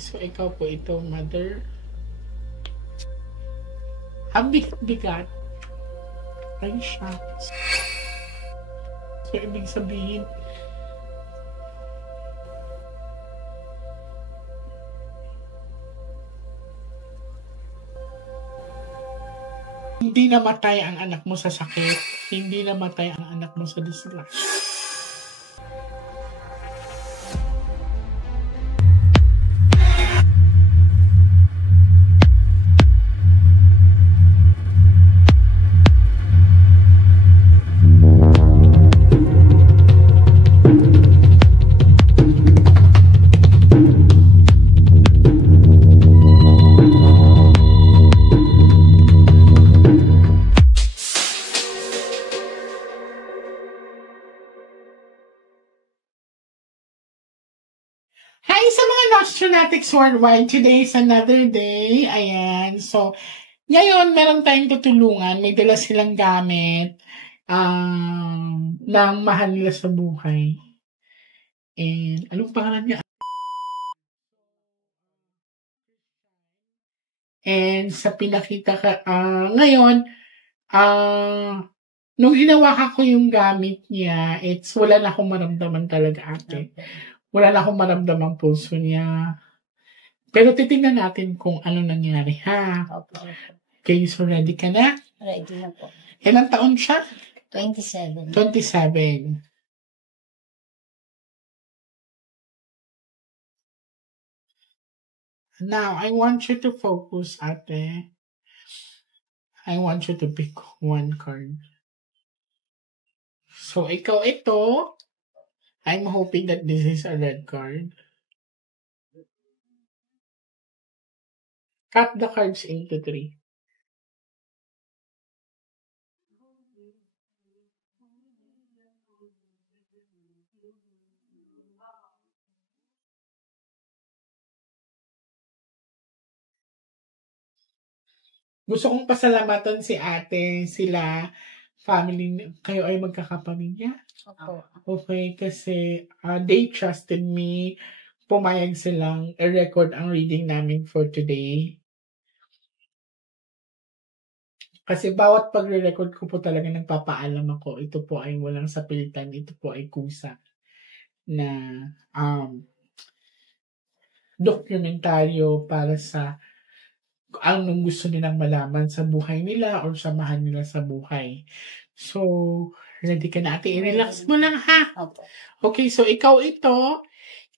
So, ikaw po ito, mother. Ang bigat-bigat. Ay, shucks. So, ibig sabihin, hindi namatay ang anak mo sa sakit. Hindi namatay ang anak mo sa disgrasya. Hi sa mga Nostronatics worldwide. Today is another day. Ayan. So, ngayon, meron tayong tutulungan. May dala silang gamit ng mahal nila sa buhay. And, anong pangalan niya? And, sa pinakita ka, ngayon, nung hinawakan ko yung gamit niya, wala na akong maramdaman talaga, ate. Wala na akong maramdaman puso niya. Pero titingnan natin kung ano nangyari, ha? Okay, so ready ka na? Ready na po. Ilang taon siya? 27. 27. Now, I want you to focus, ate. I want you to pick one card. So, ikaw ito. I'm hoping that this is a red card. Cut the cards into 3. Gusto kong pasalamatan si ate, sila, family, kayo ay magkakapamilya. Opo. Okay, kasi they trusted me. Pumayag silang i-record ang reading namin for today. Kasi bawat pagre-record ko po talaga nagpapaalam ako. Ito po ay walang sapilitan. Ito po ay kusa na dokumentaryo para sa anong gusto nilang malaman sa buhay nila or sa mahal nila sa buhay. So, ready ka na, ate? I-relax mo lang, ha? Opo. Okay, so ikaw ito.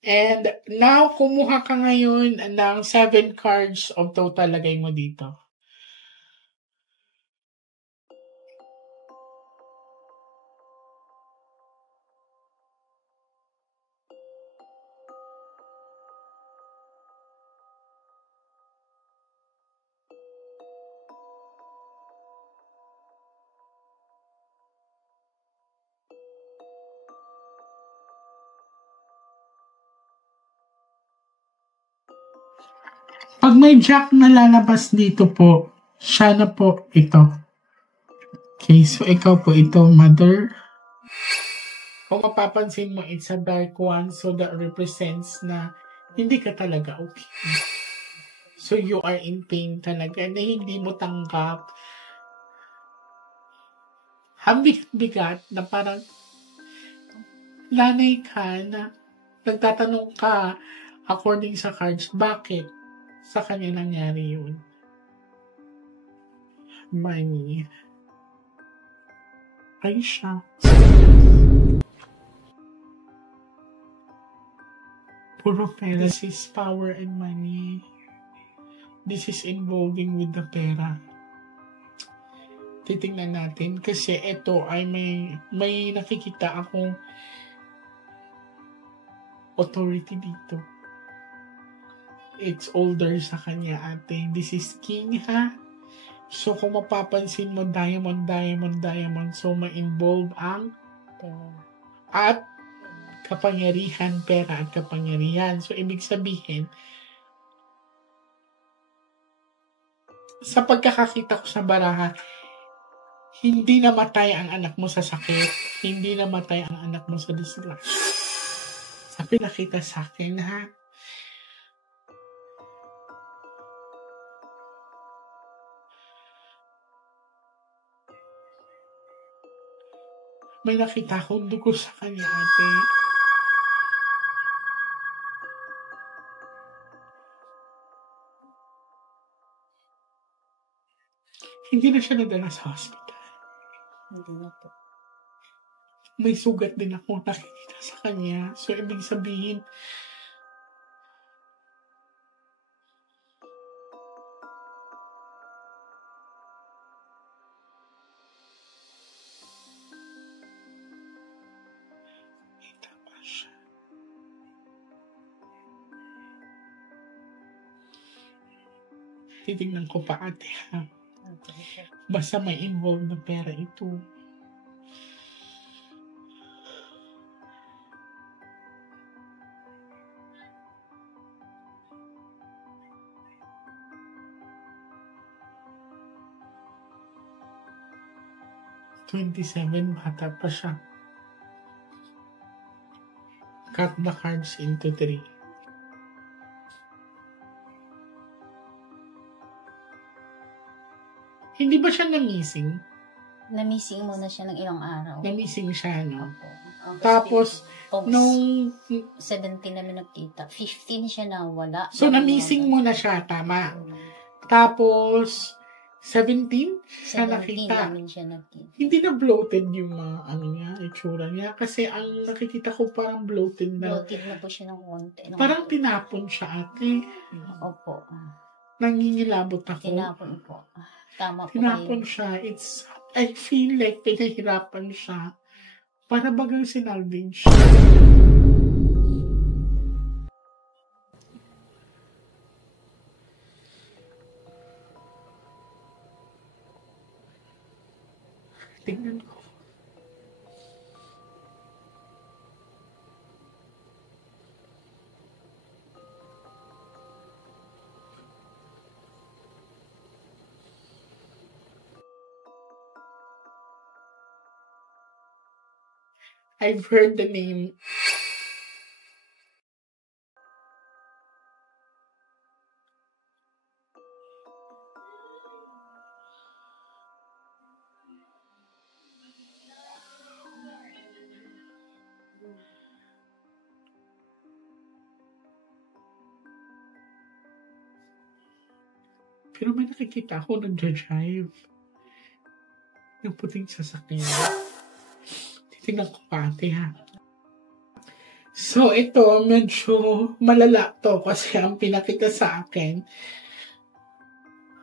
And now, kumuha ka ngayon ng 7 cards of total. Lagay mo dito. Pag may jack na lalabas dito po, siya na po ito. Okay, so ikaw po ito, mother. Kung mapapansin mo, it's a dark one, so that represents na hindi ka talaga okay. So you are in pain talaga na hindi mo tanggap. Ang bigat na parang lanay ka na nagtatanong ka according sa cards, bakit sa kanya nangyari yun? Money. Ay siya. Puro pera. This is power and money. This is involving with the pera. Titingnan natin kasi ito ay may nakikita akong authority dito. It's older sa kanya, ate. This is king, ha? So, kung mapapansin mo, diamond. So, ma-involve ang at kapangyarihan, pera at kapangyarihan. So, ibig sabihin, sa pagkakakita ko sa baraha, hindi namatay ang anak mo sa sakit. Hindi namatay ang anak mo sa disgrasya. Sa pinakita sa akin, ha? May nakita akong dugo sa kanya, ate. Hindi na siya nadala sa hospital. Hindi na po. May sugat din ako nakikita sa kanya. So, ibig sabihin, kita pa siya. Titignan ko pa, ate, ha? Okay. Basta may involved na pera ito. $27, bata pa siya. Cut the cards into 3. Hindi ba siya na-missing? Na-missing muna siya ng ilang araw. Na-missing siya, no? Opo. Tapos, August nung... 17 namin nakita. 15 siya nawala. So, na-missing mo na siya, tama. Tapos, 17 siya 17 nakita. namin siya nakita. Hindi na bloated yung mga, ano niya, itsura niya. Kasi ang nakikita ko parang bloated na. Bloated na po siya ng konti. Parang tinapon siya, ate. Opo. Nangingilabot ako. Tinapon po. Tama po Tinapon kayo. siya. I feel like pinahirapan siya. Para bagang sinalvage siya. Tingnan ko. I've heard the name. Pero may nakikita ako nag-drive. Ng puting sasakyan. Titignan ko pa, ate, ha. So, ito, medyo malala to kasi ang pinakita sa akin,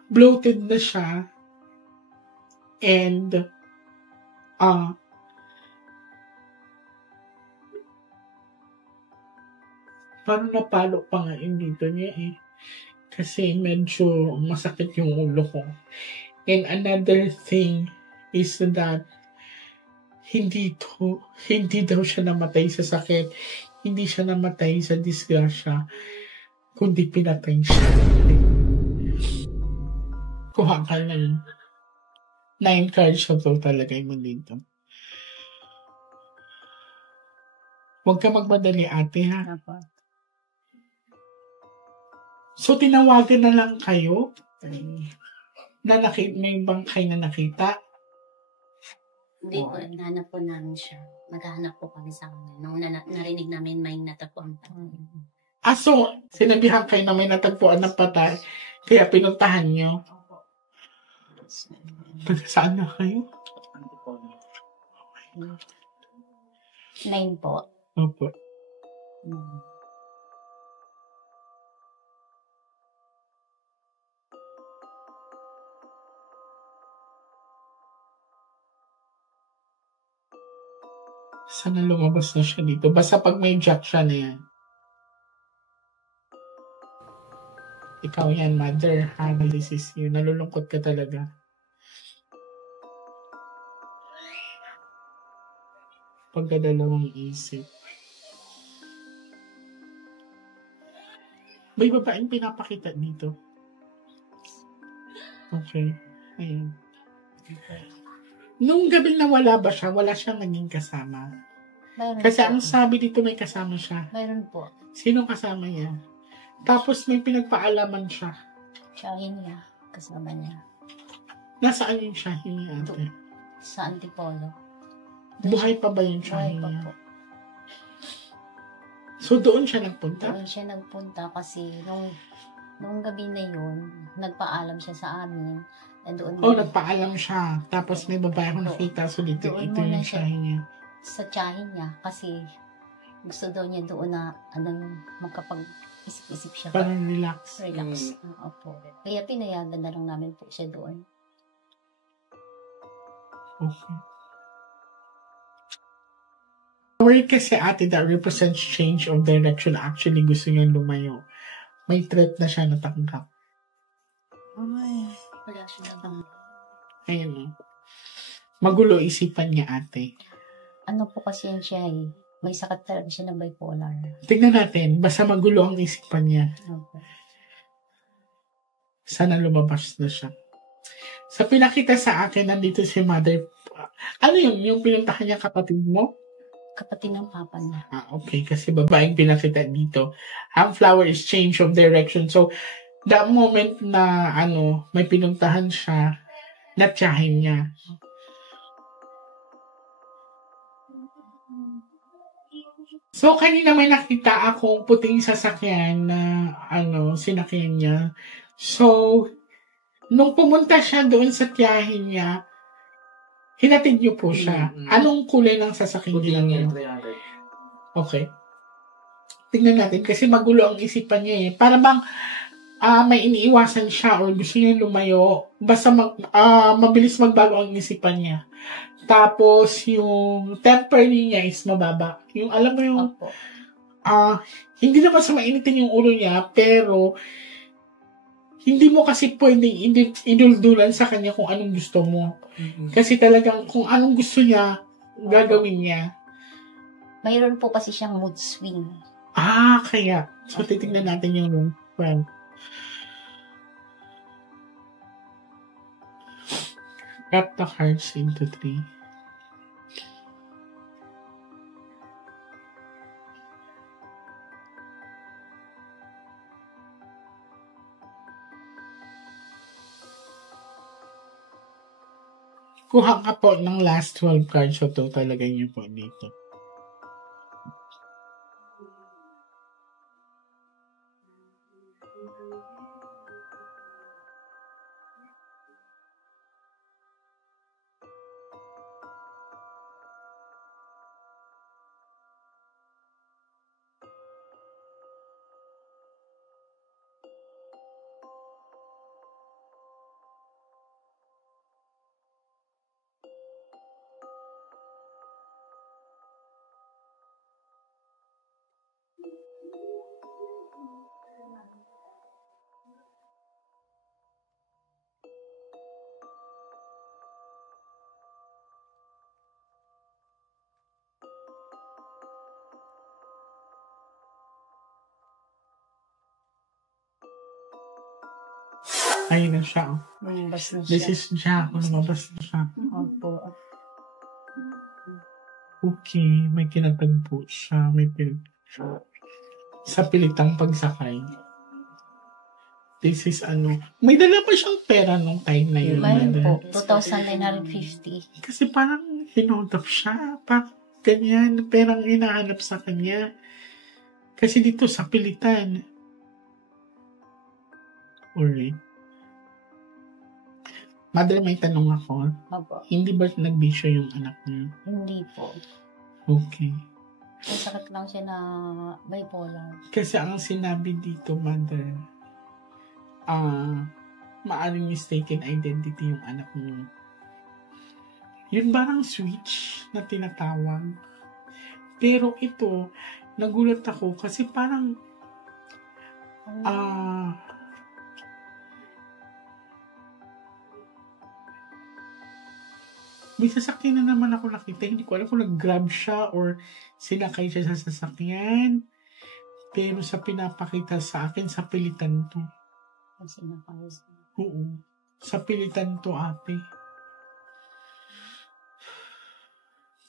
bloated na siya and parang napalo pa nga yung dito niya eh. Kasi medyo masakit yung ulo ko. And another thing is that hindi daw siya namatay sa sakit. Hindi siya namatay sa disgrasya. Kundi pinatay siya. Kuha ka ng 9 cards siya to talaga mo dito. Huwag ka magmadali, ate, ha? Opo. So, tinawagan na lang kayo na may bangkay na nakita. Hindi po, nahanap po namin siya. Maghahanap po kami sa kanya. Nung narinig namin may natagpuan pa. So, sinabihan kayo na may natagpuan ng patay, kaya pinuntahan nyo. Saan na kayo? 9 po. Opo. Sana lumabas na siya dito. Basta pag may jack siya na yan. Ikaw yan, mother. This is you. Nalulungkot ka talaga. Pagkadalawang isip. May babaeng pinapakita dito. Okay. Ayun. Nung gabing nawala ba siya, wala siyang naging kasama. Mayroon Kasi po. ang sabi dito may kasama siya. Mayroon po. Sinong kasama niya? Tapos may pinagpaalaman siya. Shahin niya. Kasama niya. Nasaan yung Shahin niya, ate? Sa Antipolo. Buhay pa ba yung Buhay tiyahin pa niya? po. So, doon siya nagpunta? Doon siya nagpunta kasi nung gabi na yun, nagpaalam siya sa amin. Na doon Oh, nagpaalam siya. Tapos may babae akong nakita. So, dito, Doon ito muna yung siya. tiyahin niya. sa tiyahin niya kasi gusto daw niya doon na makapag-isip-isip siya. Parang relax. Relax. Opo. Kaya pinayagan na lang namin po siya doon. Okay. Word kasi ate that represents change of direction. Actually, gusto niyang lumayo. May threat na siya natanggap. Ay, wala siya na bang. Ayun o. Magulo isipan niya ate. Ano po kasi yan siya eh. May sakit talaga siya ng bipolar. Tingnan natin. Basta magulo ang isipan niya. Okay. Sana lumabas na siya. Sa pinakita sa akin, nandito si mother. Ano yun? Yung pinuntahan niya kapatid mo? Kapatid ng papa niya. Okay. Kasi babaeng pinakita dito. Ang flower is change of direction. So, the moment na may pinuntahan siya, natyahin niya. So, kanina may nakita akong puting sasakyan na sinakyan niya. So, nung pumunta siya doon sa tiyahin niya, hinatid niyo po siya. Anong kulay ng sasakyan niyo? Okay. Tingnan natin kasi magulo ang isipan niya eh. Para bang may iniiwasan siya or gusto niya lumayo. Basta mabilis magbago ang isipan niya. Tapos, yung temper niya is mababa. Yung, alam mo yung, Opo. hindi naman sa mainitin yung ulo niya, pero, hindi mo kasi pwedeng iduldulan sa kanya kung anong gusto mo. Mm-hmm. Kasi talagang, kung anong gusto niya, gagawin niya. Mayroon po kasi siyang mood swing. Kaya. So, titignan natin yung, well, cut the cards into 3. Kuha ka po ng last 12 cards. So, ito talaga niyo po dito. Ayun na siya. Lumabas na siya. This is Jack. Lumabas na siya. Opo. Okay. May kinatagpo siya. Sa pilitang pagsakay. This is may dala pa siyang pera nung time na yun. Mayroon po. 2,950. Kasi parang hold up siya. Parang ganyan. Perang hinahanap sa kanya. Kasi dito sa pilitan. Alright. Mother, may tanong ako. Opo. Hindi ba nagbisyo yung anak niyo? Hindi po. Okay. May sakit lang siya na bipolar. Kasi ang sinabi dito, mother, maaring mistaken identity yung anak niyo. Yun parang switch na tinatawag. Pero ito, nagulat ako kasi parang may sasakyan na naman ako nakita. Hindi ko alam kung nag-grab siya or sinakay siya sa sasakyan. Pero sa pinapakita sa akin, sa pilitan to. Oo. Sa pilitan to, ate.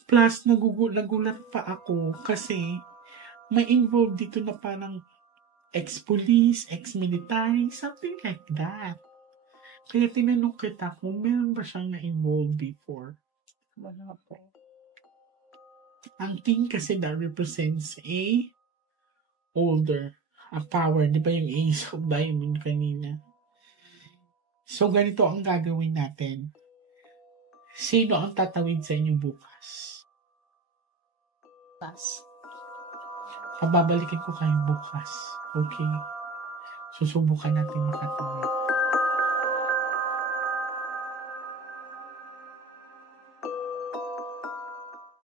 Plus, nagulat pa ako kasi may involved dito na parang ex-police, ex-military, something like that. Kaya tinanong kita kung meron ba siyang na-involved before. Wala po. Ang king kasi that represents a power. Di ba yung ace of diamond kanina? So, ganito ang gagawin natin. Sino ang tatawid sa inyo bukas? Pass. Pababalikin ko kayo bukas. Okay? Susubukan natin makatawid.